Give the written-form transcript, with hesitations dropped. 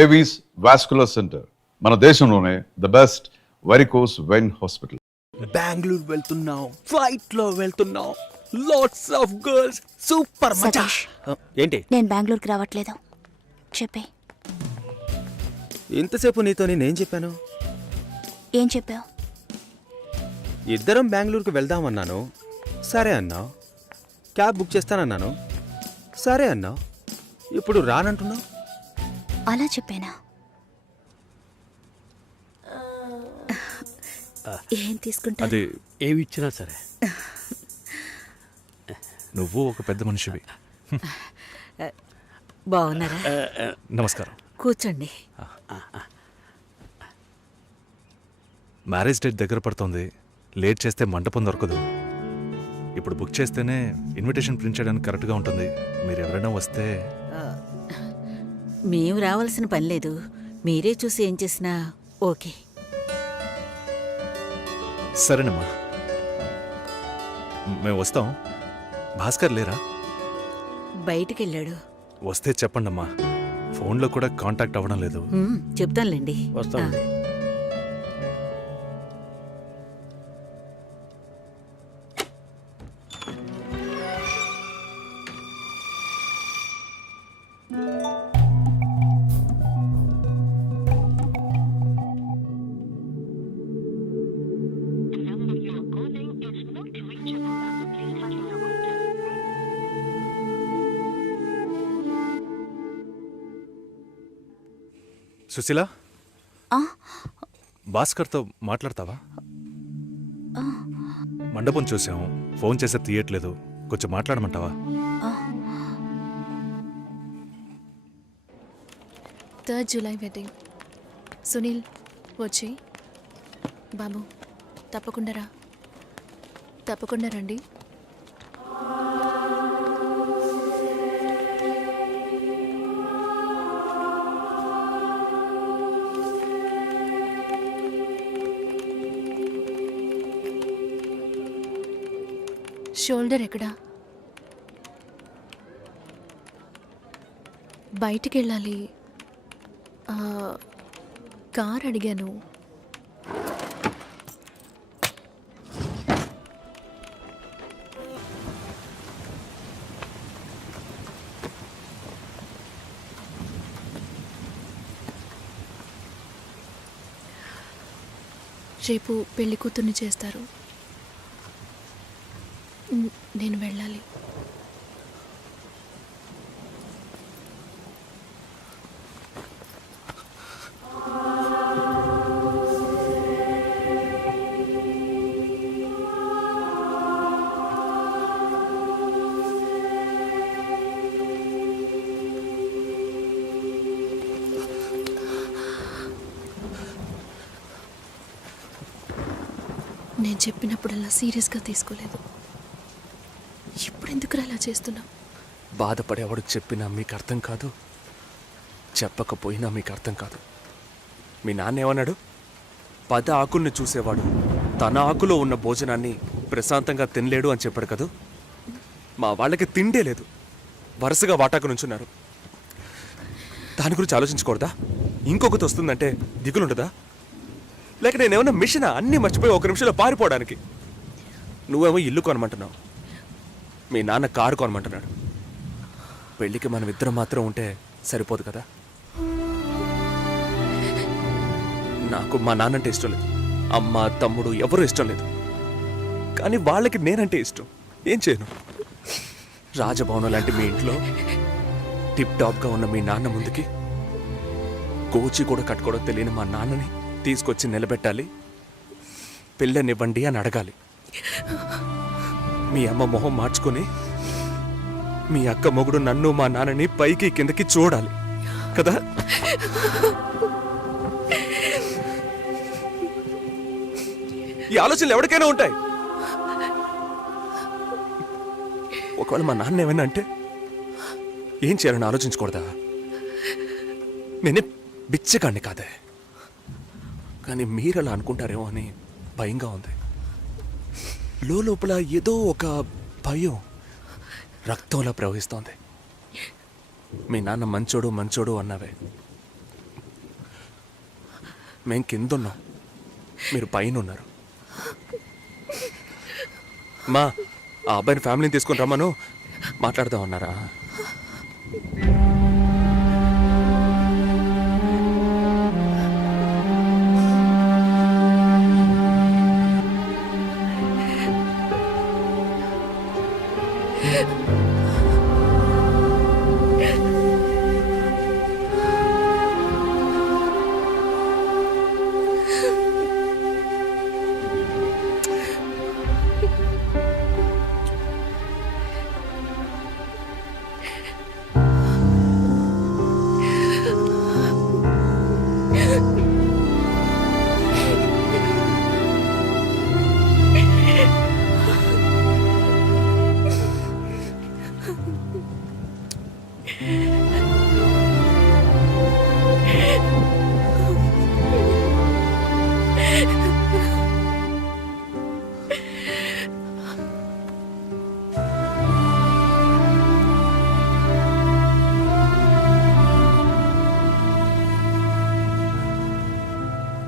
Avis vascular centre, మన దేశంలోనే the best varicose vein hospital. Bengaluru వెళ్తున్నాం, ఫ్లైట్ లో వెళ్తున్నాం, లాట్స్ ఆఫ్ గర్ల్స్, సూపర్ మచా. ఏంటి నేను బెంగళూరుకి రావట్లేదు చెప్పే. ఇంతసేపు నీతో నేనేం చెప్పాను? ఏం చెప్పావు? ఇద్దరం బెంగళూరుకి వెళ్దామన్నాను, సరే అన్నావు. క్యాబ్ బుక్ చేస్తానన్నాను, సరే అన్నావు. ఇప్పుడు రానంటున్నావు. అలా చెప్పానా? ఏం తీసుకుంటా? అది ఏమి ఇచ్చినా సరే. నువ్వు ఒక పెద్ద మనిషివి. బాగున్నారా? నమస్కారం. కూర్చోండి. మ్యారేజ్ డేట్ దగ్గర పడుతుంది. లేట్ చేస్తే మంటపం దొరకదు. ఇప్పుడు బుక్ చేస్తేనే ఇన్విటేషన్ ప్రింట్ చేయడానికి కరెక్ట్గా ఉంటుంది. మీరు ఎవరైనా వస్తే. మేము రావాల్సిన పని లేదు, మీరే చూసి ఏం చేసినా ఓకే. సరేనమ్మా, మేము వస్తాం. భాస్కర్ లేరా? బయటికి వెళ్ళాడు. వస్తే చెప్పండమ్మా. ఫోన్లో కూడా కాంటాక్ట్ అవ్వడం లేదు. చెప్తానులేండి. వస్తామండి. సుశీల, భాస్కర్తో మాట్లాడతావా? మండపం చూసాం, ఫోన్ చేస్తే తీయట్లేదు. కొంచెం మాట్లాడమంటావా? 3rd July wedding. సునీల్ వచ్చి. బాబు తప్పకుండా రండి. షోల్డర్ ఎక్కడా? బయటికి వెళ్ళాలి. కార్ అడిగాను. రేపు పెళ్లి కూతుర్ని చేస్తారు. నేను వెళ్ళాలి. నేను చెప్పినప్పుడల్లా సీరియస్గా తీసుకోలేదు. ఇప్పుడు ఎందుకు అలా చేస్తున్నా? బాధపడేవాడు చెప్పినా మీకు అర్థం కాదు, చెప్పకపోయినా మీకు అర్థం కాదు. మీ నాన్న ఏమన్నాడు? 10 ఆకుల్ని చూసేవాడు తన ఆకులో ఉన్న భోజనాన్ని ప్రశాంతంగా తినలేడు అని చెప్పాడు కదా. మా వాళ్ళకి తిండే లేదు, వరుసగా వాటాకు నుంచున్నారు. దాని గురించి ఆలోచించకూడదా? ఇంకొకటి వస్తుందంటే దిగులుండదా? లేక నేనేమన్నా మిషనా అన్నీ మర్చిపోయి 1 నిమిషంలో పారిపోవడానికి? నువ్వేమో ఇల్లు కొనమంటున్నావు, మీ నాన్న కారు కొనమంటున్నాడు. పెళ్ళికి మనం ఇద్దరం మాత్రం ఉంటే సరిపోదు కదా. నాకు మా నాన్నంటే ఇష్టం లేదు, అమ్మ తమ్ముడు ఎవరూ ఇష్టం లేదు. కానీ వాళ్ళకి నేనంటే ఇష్టం. ఏం చేయను? రాజభవనం లాంటి మీ ఇంట్లో టిప్ టాప్గా ఉన్న మీ నాన్న ముందుకి కోచి కూడా కట్టుకోవడం తెలియని మా నాన్నని తీసుకొచ్చి నిలబెట్టాలి. పిల్లనివ్వండి అని అడగాలి. మీ అమ్మ మొహం మార్చుకొని మీ అక్క మొగుడు నన్ను మా నాన్నని పైకి కిందకి చూడాలి కదా. ఈ ఆలోచనలు ఎవరికైనా ఉంటాయి. ఒకవేళ మా నాన్న ఏమైనా అంటే ఏం చేయాలని ఆలోచించకూడదా? నేనే బిచ్చగాడిని కాదే, కానీ మీరు అలా అనుకుంటారేమో అని భయంగా ఉంది. లోపల ఏదో ఒక భయం రక్తంలా ప్రవహిస్తోంది. మీ నాన్న మంచోడు మంచోడు అన్నావే, మేం కింద ఉన్నాం, మీరు పైన ఉన్నారు. మా ఆ అబ్బాయిని ఫ్యామిలీని తీసుకొని రమ్మను, మాట్లాడదామన్నారా?